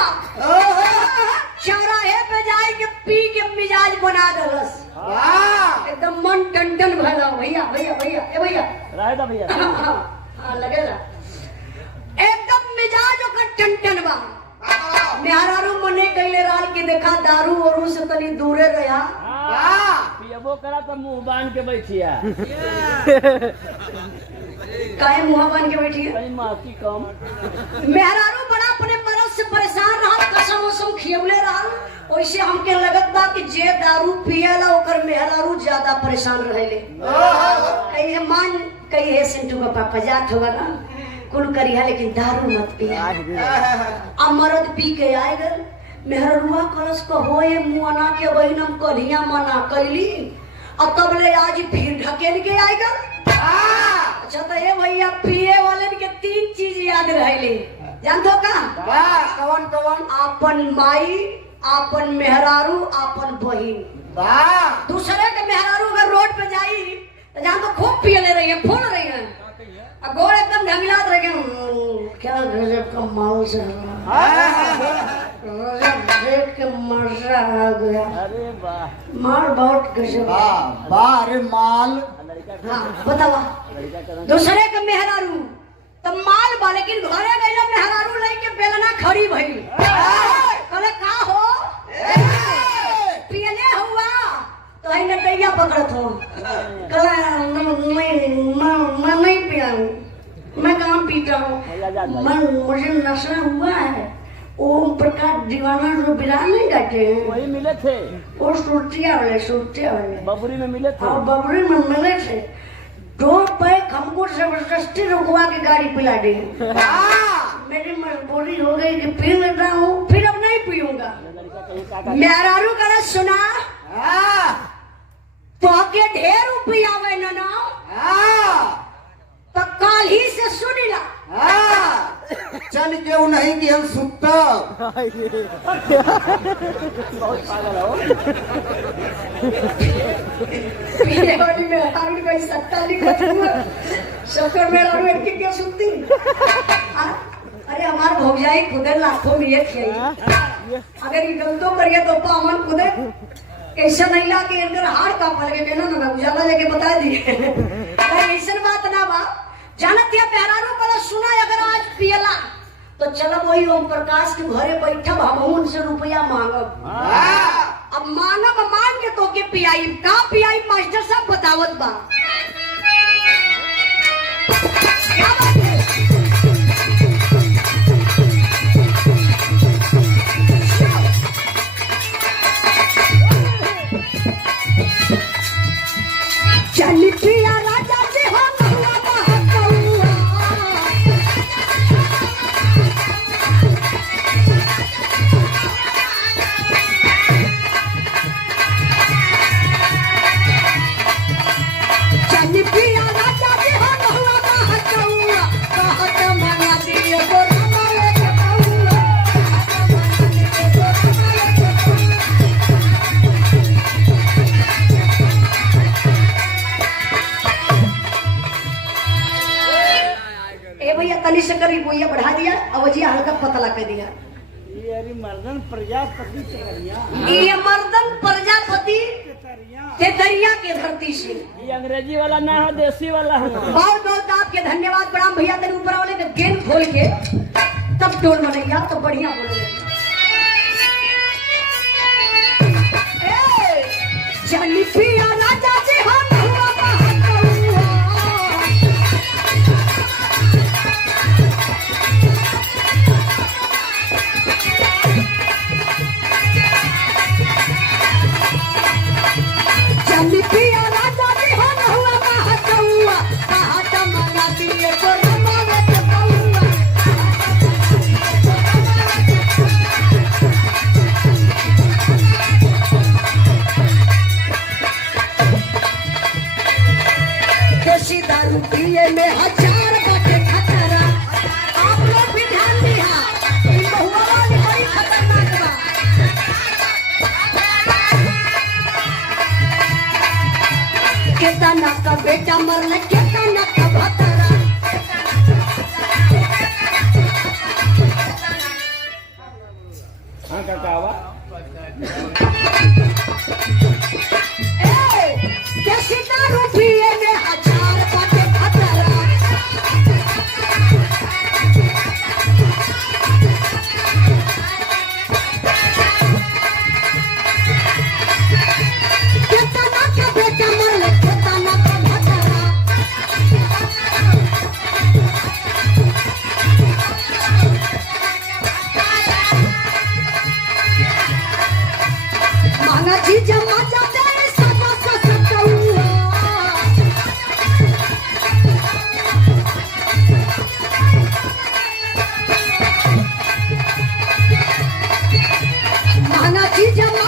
बा चौराहे पे जाए के पी के मिजाज बना दलस एकदम मन टन भला भैया भैया भैया ए भैया रायदा भैया हां लगेला एकदम मिजाज ओकर टन बा मेहरारू मने कइले राल की देखा दारू औरू से तनी दूरे रहा पियबो करा त मुंह बांध के बैठिया काहे मुंह बांध के बैठिया कहीं माफी कम मेहरारू बड़ा अपने मरद से परेशान रहा कसम उसम खियवले रहा वैसे हमके लगत बा कि जे दारू पियला ओकर मेहरारू ज्यादा परेशान रहेले कहीं मान कहीं है सिंटू का पापा जात होगा ना कुल करिया लेकिन दारू मत पिया मरद पी के आए गए मेहरुआ कलश को होए मुआना के बहिनम कलिया मना कैली और तब ले आज फिर ढकेल के आए गए अच्छा तो ये भैया पिए वाले के 3 चीज याद रहेले जानतो का कौन कौन आपन माई आपन मेहरारू आपन बहिन दूसरे के मेहरारू अगर रोड पे जाई तो जहाँ तो खूब पिए ले रही है फोन रही है गोड़ एकदम ढंगलात रह गए क्या गजब का माल से देख के मजा आ गया अरे वाह माल बहुत गजब वाह अरे माल हाँ बतावा दूसरे के मेहरारू तब माल बा लेकिन घरे गईला मेहरारू लेके बेलना खड़ी भइल कहले का हो पियले हुआ तो है नटैया पकड़त हो कहला मैं नहीं पिया हूँ मैं कहाँ पीता हूँ मुझे नशा हुआ है ओम प्रकाश दीवाना जो बिरान नहीं जाते हैं वही मिले थे वो सुरतिया वाले बबरी में मिले थे और बबरी में मिले थे 2 पैक हमको जबरदस्ती रुकवा के गाड़ी पिला दी मेरी मजबूरी हो गई कि पी लेता हूँ फिर अब नहीं पीऊंगा मेहरारू का सुना तो के ढेर रुपया आवे ना तो कल ही से सुनिला चल क्यों नहीं कि हम सुता बहुत पागल हो पीने वाली में हाथ कोई सत्ता नहीं बचूंगा शक्कर मेरा रोड की क्या सुनती अरे हमार भौजाई खुदे लाखों में एक है अगर ये गलतो करिए तो पावन खुदे ऐसा नहीं ला के इनकर हार का पल के कहना ना उजाला लेके बता दिए ऐसा बात ना बा जानत या प्यारारो वाला सुना अगर आज पियला तो चलो वही ओम प्रकाश के घरे बैठब हम उनसे रुपया मांगब अब मांगब मांग के तो के पियाई का पियाई मास्टर साहब बतावत बा चल पिया राजा जी हो तनी से करी बोइया बढ़ा दिया अवजिया हल्का पतला कर दिया ये मर्दन प्रजापति ये मर्दन प्रजापति के दरिया के धरती से ये अंग्रेजी वाला ना हो देसी वाला हो बहुत बहुत आपके धन्यवाद प्रणाम भैया तेरे ऊपर वाले के गेंद खोल के तब टोल बनेगा तो बढ़िया बोलेगा चली पिया राजा जी हम में 1000 बाटे खतरा आप लोग भी ध्यान दिया बहुआ वाली बड़ी खतरनाक बा केतना का बेटा मरले केतना का भतरा हाँ काका आवा कैसी दारू पिए में हजार बातें खतरा कितना के बेटा मरले कितना का भतरा माना जी जमा जाते सदा ससुआ माना जी जमा